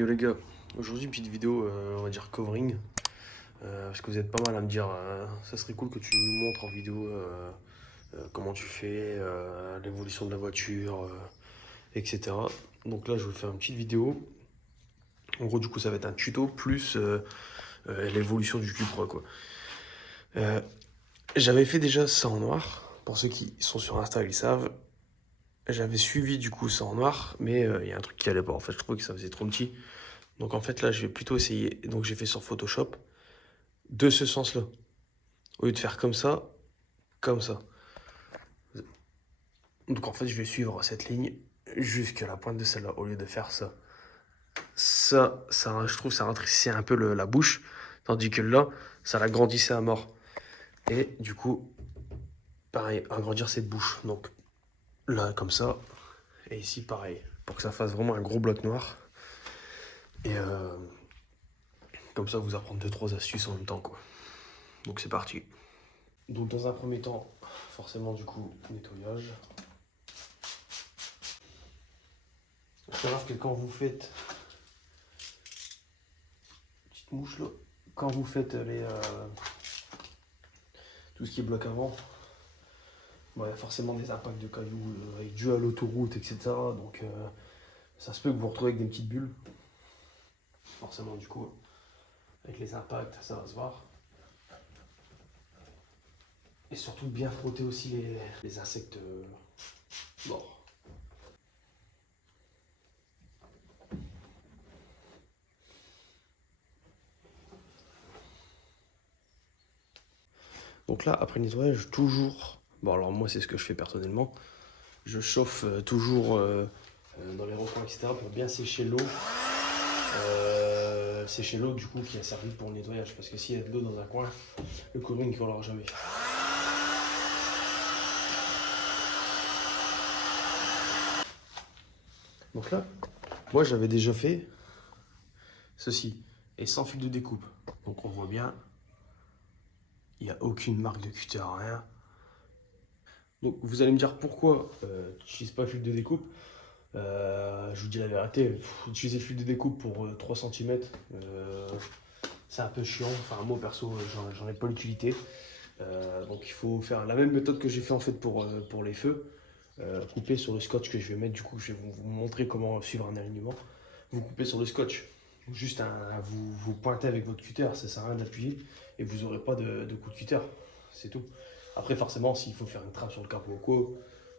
Yo les gars, aujourd'hui petite vidéo, on va dire covering, parce que vous êtes pas mal à me dire, ça serait cool que tu nous montres en vidéo comment tu fais, l'évolution de la voiture, etc. Donc là je vais faire une petite vidéo, en gros du coup ça va être un tuto plus l'évolution du Cupra quoi. Euh, J'avais fait déjà ça en noir, pour ceux qui sont sur Insta ils savent. J'avais suivi du coup ça en noir, mais il y a un truc qui allait pas, en fait je trouvais que ça faisait trop petit. Donc en fait là je vais plutôt essayer, donc j'ai fait sur Photoshop, de ce sens-là. Au lieu de faire comme ça, comme ça. Donc en fait, je vais suivre cette ligne jusqu'à la pointe de celle-là, au lieu de faire ça. Ça, je trouve, ça rétrécissait un peu la bouche, tandis que là, ça l'agrandissait à mort. Et du coup, pareil, agrandir cette bouche. Donc là, comme ça, et ici, pareil, pour que ça fasse vraiment un gros bloc noir. Et comme ça, vous apprendre 2-3 astuces en même temps, quoi. Donc c'est parti. Donc dans un premier temps, forcément, du coup, nettoyage. C'est grave que quand vous faites petite mouche là, quand vous faites tout ce qui est bloc avant, bon, il y a forcément des impacts de cailloux dû à l'autoroute, etc. Donc ça se peut que vous vous retrouvez avec des petites bulles. Forcément du coup, avec les impacts, ça va se voir. Et surtout bien frotter aussi les insectes morts. Donc là, après nettoyage, toujours, bon alors moi c'est ce que je fais personnellement, je chauffe toujours dans les recoins, etc. pour bien sécher l'eau. Sécher l'eau du coup qui a servi pour le nettoyage, parce que s'il y a de l'eau dans un coin, le covering ne collera jamais. Donc là, moi j'avais déjà fait ceci, et sans fil de découpe. Donc on voit bien, il n'y a aucune marque de cutter, rien. Donc vous allez me dire pourquoi tu n'utilises pas fil de découpe. Je vous dis la vérité, utiliser le fil de découpe pour 3 cm, c'est un peu chiant. Enfin moi perso, j'en ai pas l'utilité. Donc il faut faire la même méthode que j'ai fait en fait pour les feux. Couper sur le scotch que je vais mettre, du coup je vais vous montrer comment suivre un alignement. Vous coupez sur le scotch, juste vous pointez avec votre cutter, ça sert à rien d'appuyer et vous n'aurez pas de coup de cutter, c'est tout. Après forcément s'il faut faire une trappe sur le capot ou quoi,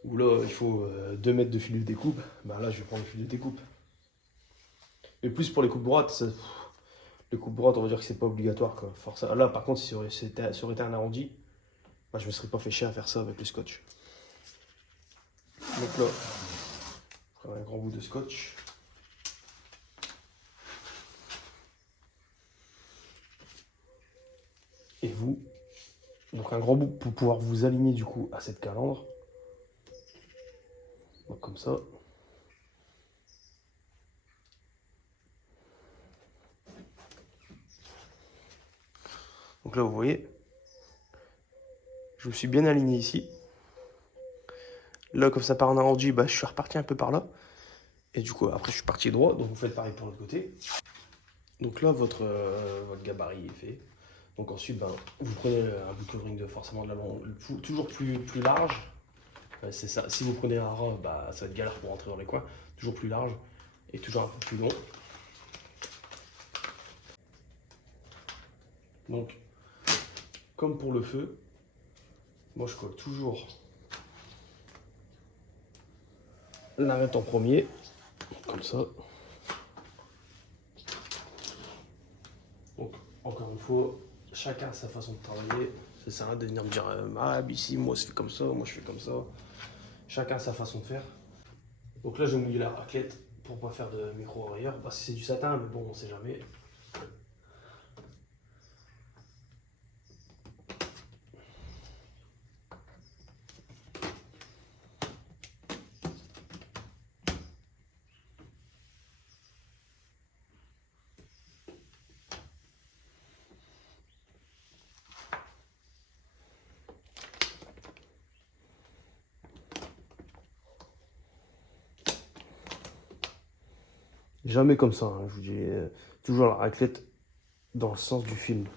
ou là il faut 2 mètres de fil de découpe, ben là je vais prendre le fil de découpe. Mais plus pour les coupes droites, les coupes droites on va dire que c'est pas obligatoire quoi. Forcément, là par contre si ça aurait été un arrondi, ben, je me serais pas fait chier à faire ça avec le scotch. Donc là, je prends un grand bout de scotch. Et vous, donc un grand bout pour pouvoir vous aligner du coup à cette calandre. Donc comme ça. Donc là vous voyez, je me suis bien aligné ici. Là comme ça part en arrondi, bah, je suis reparti un peu par là. Et du coup après je suis parti droit, donc vous faites pareil pour l'autre côté. Donc là votre gabarit est fait. Donc ensuite ben, vous prenez un bout de covering de forcément de l'avant, toujours plus large. C'est ça. Si vous prenez un ras, bah, ça va être galère pour rentrer dans les coins. Toujours plus large et toujours un peu plus long. Donc, comme pour le feu, moi je colle toujours l'arête en premier, comme ça. Donc, encore une fois, chacun a sa façon de travailler. Ça sert à rien de venir me dire ah, ici, moi je fais comme ça, moi je fais comme ça. Chacun a sa façon de faire. Donc là, je mouille la raclette pour pas faire de micro-oreilleur. Bah, c'est du satin, mais bon, on sait jamais. Jamais comme ça, hein, je vous dis. Toujours la raclette dans le sens du film.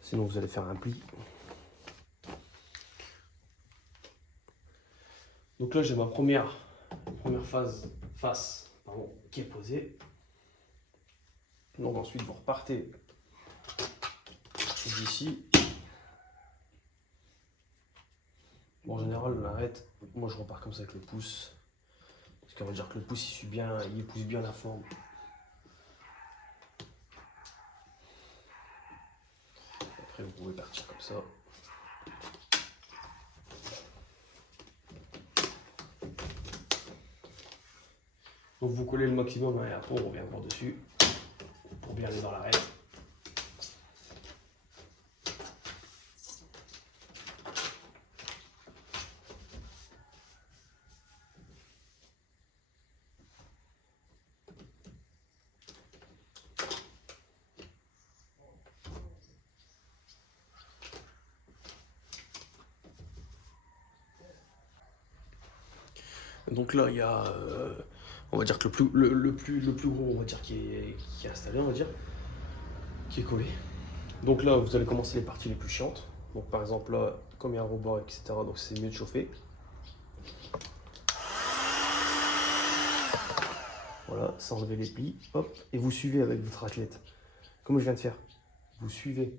Sinon, vous allez faire un pli. Donc là, j'ai ma première face qui est posée. Donc ensuite, vous repartez d'ici. Bon, en général, l'arête, moi je repars comme ça avec le pouce. Parce qu'on va dire que le pouce, il suit bien, il épouse bien la forme. Après, vous pouvez partir comme ça. Donc vous collez le maximum et après on revient par dessus pour bien aller dans l'arête. Donc là il y a on va dire que le plus gros on va dire qui est installé, on va dire, qui est collé. Donc là vous allez commencer les parties les plus chiantes. Donc par exemple là, comme il y a un rebord, etc. Donc c'est mieux de chauffer. Voilà, sans enlever les plis, hop, et vous suivez avec votre raclette. Comme je viens de faire. Vous suivez.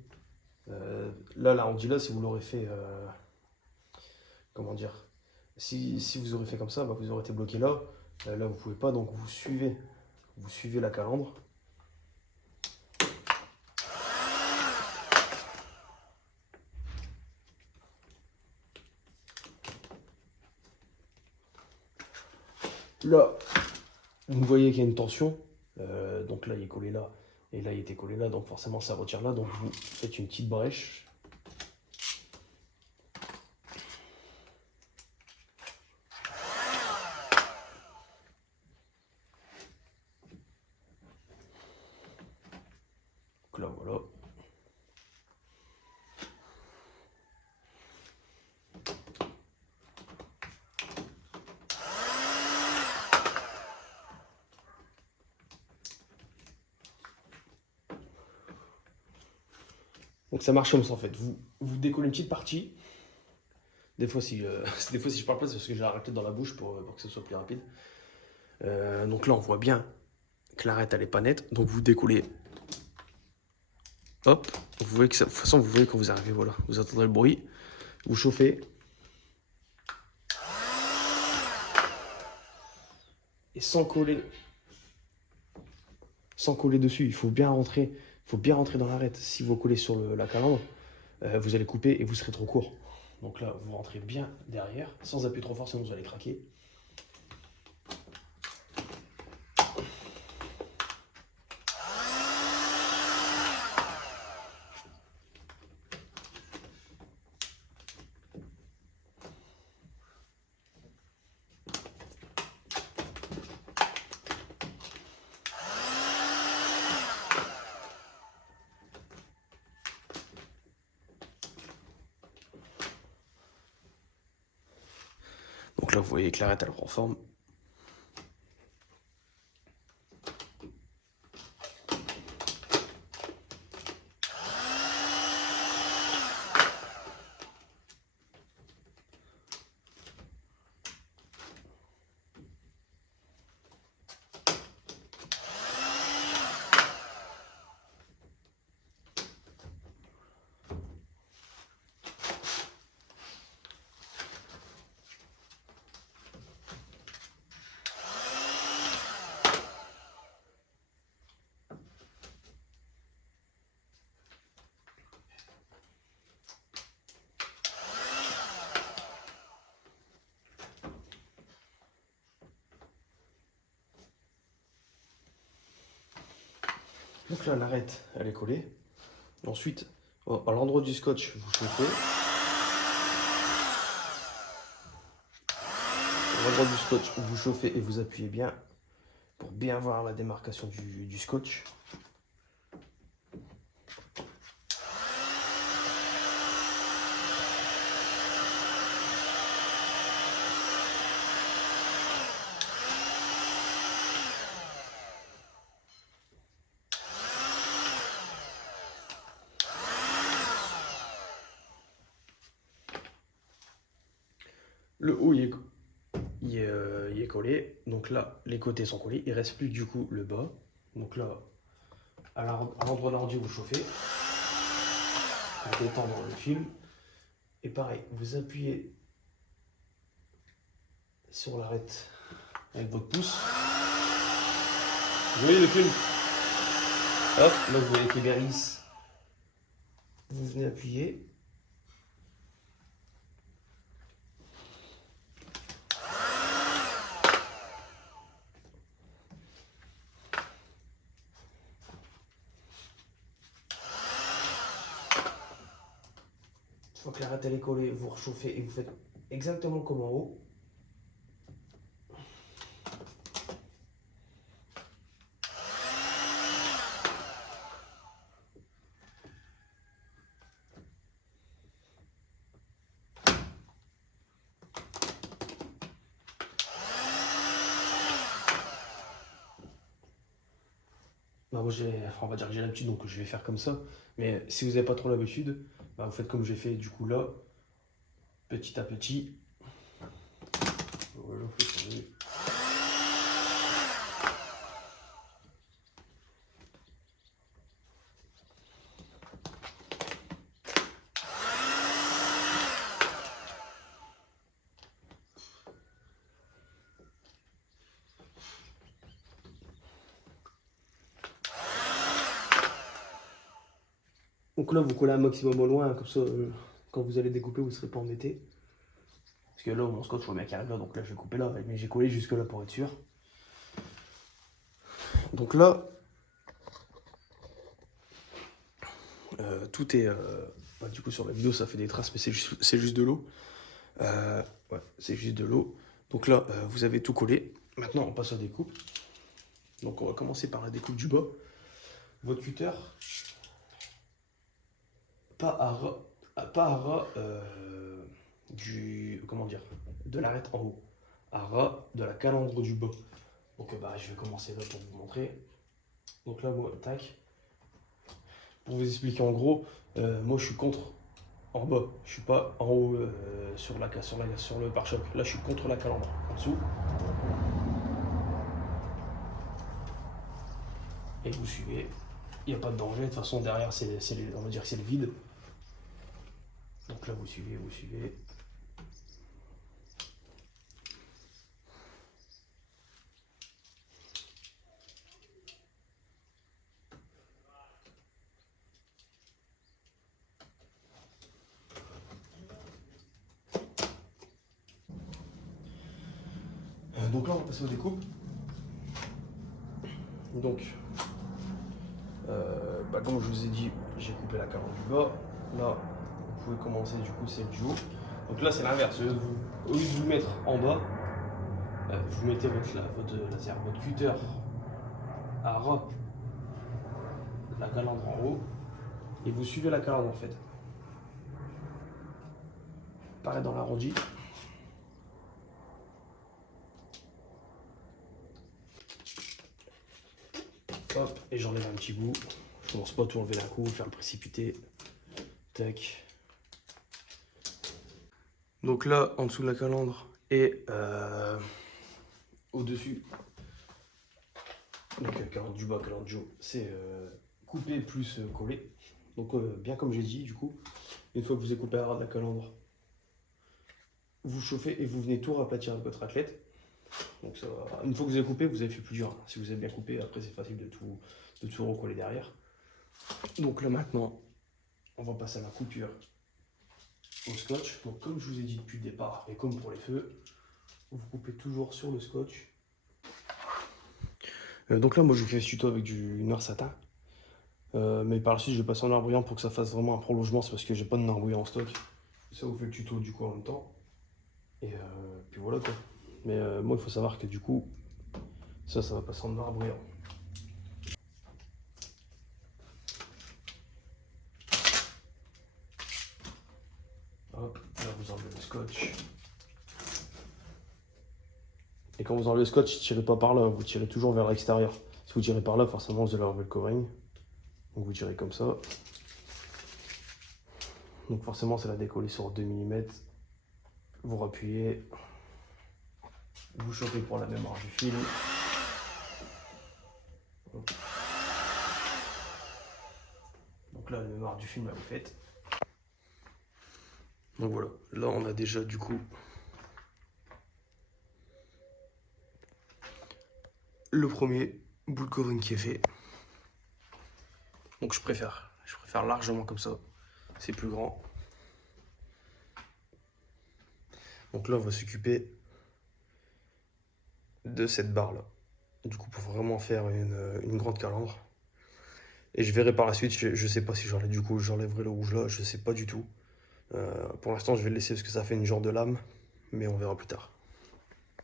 Là, l'arrondi là, si vous l'aurez fait, comment dire, si vous aurez fait comme ça, bah, vous aurez été bloqué là. Là, vous pouvez pas, donc vous suivez la calandre. Là, vous voyez qu'il y a une tension. Donc là, il est collé là. Et là, il était collé là. Donc forcément, ça retire là. Donc vous faites une petite brèche. Donc là, voilà. Donc ça marche comme ça en fait. Vous décollez une petite partie. Des fois, si je parle pas, c'est parce que j'ai la raclette dans la bouche pour que ce soit plus rapide. Donc là, on voit bien que l'arête, elle est pas nette. Donc vous décollez. Hop. Vous voyez que ça, de toute façon, vous voyez quand vous arrivez, voilà. Vous entendrez le bruit. Vous chauffez. Et sans coller dessus, il faut bien rentrer dans l'arête. Si vous collez sur la calandre, vous allez couper et vous serez trop court. Donc là, vous rentrez bien derrière, sans appuyer trop fort, sinon vous allez craquer. Donc là, vous voyez que l'arête, elle prend forme. Donc là, l'arête, elle est collée. Ensuite, à l'endroit du scotch, vous chauffez. À l'endroit du scotch, vous chauffez et vous appuyez bien pour bien voir la démarcation du scotch. Le haut il est collé. Donc là, les côtés sont collés. Il reste plus que du coup le bas. Donc là, à l'endroit de l'ordi, vous chauffez. Vous détendre le film. Et pareil, vous appuyez sur l'arête avec votre pouce. Vous voyez le film? Hop, là vous voyez qu'il est lisse. Vous venez appuyer. Une fois que l'arête elle est collée, vous rechauffez et vous faites exactement comme en haut. Bah moi on va dire que j'ai l'habitude donc je vais faire comme ça. Mais si vous n'avez pas trop l'habitude, bah vous faites comme j'ai fait du coup là, petit à petit. Voilà, faut tourner. Donc là vous collez un maximum au loin, comme ça quand vous allez découper vous ne serez pas embêté. Parce que là mon scotch je vois bien qu'il arrive là, donc là je vais couper là, mais j'ai collé jusque là pour être sûr. Donc là, tout est... bah, du coup sur la vidéo ça fait des traces, mais c'est juste de l'eau. Ouais, c'est juste de l'eau. Donc là, vous avez tout collé. Maintenant, on passe à la découpe. Donc on va commencer par la découpe du bas. Votre cutter, pas à ras du... Comment dire? De l'arête en haut. À ras de la calandre du bas. Donc bah, je vais commencer là pour vous montrer. Donc là, moi, tac. Pour vous expliquer en gros, moi je suis contre en bas. Je suis pas en haut sur le pare-choc. Là, je suis contre la calandre. En dessous. Et vous suivez. Il n'y a pas de danger. De toute façon, derrière, on va dire que c'est le vide. Donc là, vous suivez, vous suivez. Donc là, on va passer aux découpes. Donc, bah, comme je vous ai dit, j'ai coupé la calandre du bas. Là, vous pouvez commencer du coup celle du haut. Donc là, c'est l'inverse. Au lieu de vous mettre en bas, vous mettez votre cutter à ras de la calandre en haut et vous suivez la calandre en fait. Pareil dans l'arrondi. Hop, et j'enlève un petit bout. Je commence pas à tout enlever d'un coup, faire le précipité. Tac. Donc là, en dessous de la calandre et au-dessus. Donc calandre du bas, calandre du haut, c'est coupé plus collé. Donc bien comme j'ai dit, du coup, une fois que vous avez coupé à ras de la calandre, vous chauffez et vous venez tout raplatir avec votre raclette. Donc ça, une fois que vous avez coupé, vous avez fait plus dur. Si vous avez bien coupé, après c'est facile de tout recoller derrière. Donc là maintenant, on va passer à la coupure au scotch. Donc comme je vous ai dit depuis le départ, et comme pour les feux, vous coupez toujours sur le scotch. Donc là moi je fais ce tuto avec du noir satin. Mais par la suite je vais passer en noir brillant pour que ça fasse vraiment un prolongement. C'est parce que j'ai pas de noir brillant en stock. Ça vous fait le tuto du coup en même temps. Et puis voilà quoi. Mais moi il faut savoir que du coup, ça va passer en noir brillant. Hop, là vous enlevez le scotch. Et quand vous enlevez le scotch, tirez pas par là, vous tirez toujours vers l'extérieur. Si vous tirez par là, forcément vous allez enlever le covering. Donc vous tirez comme ça. Donc forcément ça va décoller sur 2 mm. vous rappuyez, vous chauffez pour la mémoire du film. Donc là, la mémoire du film, là, vous faites. Donc voilà, là on a déjà du coup le premier boule covering qui est fait. Donc je préfère largement comme ça, c'est plus grand. Donc là on va s'occuper de cette barre là. Du coup pour vraiment faire une grande calandre. Et je verrai par la suite, je sais pas si j'enlèverai le rouge là, je sais pas du tout. Pour l'instant je vais le laisser parce que ça fait une genre de lame, mais on verra plus tard.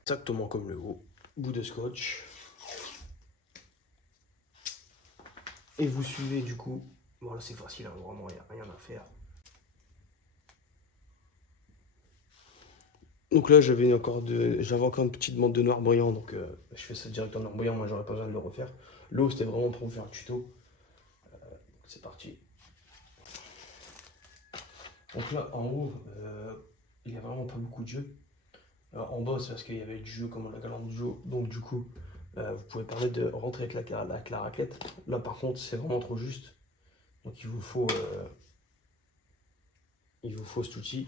Exactement comme le haut, bout de scotch. Et vous suivez du coup, voilà c'est facile, hein, vraiment il n'y a rien à faire. Donc là j'avais encore une petite bande de noir brillant, donc je fais ça direct en noir brillant, moi j'aurais pas besoin de le refaire. L'eau c'était vraiment pour vous faire le tuto. C'est parti. Donc là en haut, il n'y a vraiment pas beaucoup de jeu. Alors, en bas c'est parce qu'il y avait du jeu comme la galante du jeu, donc du coup vous pouvez permettre de rentrer avec la raclette. Là par contre c'est vraiment trop juste, donc il vous faut cet outil.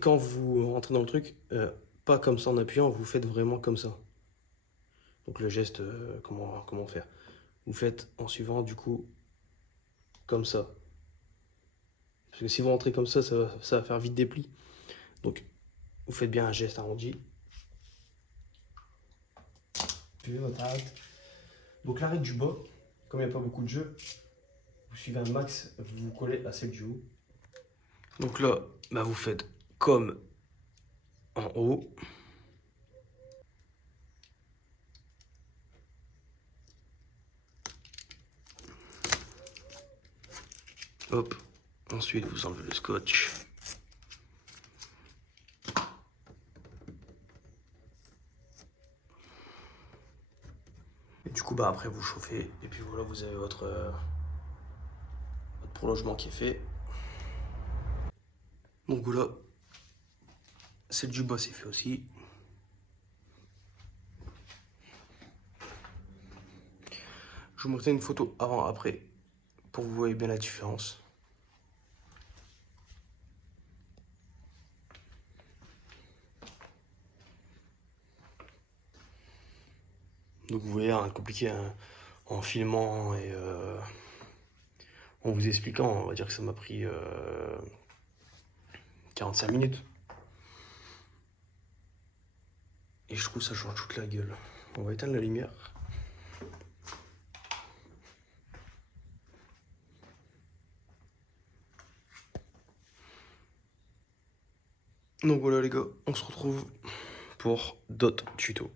Quand vous rentrez dans le truc, pas comme ça en appuyant, vous faites vraiment comme ça. Donc le geste, comment faire? Vous faites en suivant du coup comme ça. Parce que si vous rentrez comme ça va faire vite des plis. Donc vous faites bien un geste arrondi. Suivez votre arête. Donc l'arête du bas, comme il n'y a pas beaucoup de jeu, vous suivez un max, vous vous collez à celle du haut. Donc là, bah vous faites comme en haut. Hop. Ensuite, vous enlevez le scotch. Et du coup, bah après, vous chauffez. Et puis voilà, vous avez votre prolongement qui est fait. Donc voilà, celle du bas, c'est fait aussi. Je vous montrerai une photo avant-après pour que vous voyez bien la différence. Donc vous voyez, rien de compliqué hein, en filmant et en vous expliquant, on va dire que ça m'a pris 45 minutes. Et je trouve que ça change toute la gueule. On va éteindre la lumière. Donc voilà les gars, on se retrouve pour d'autres tutos.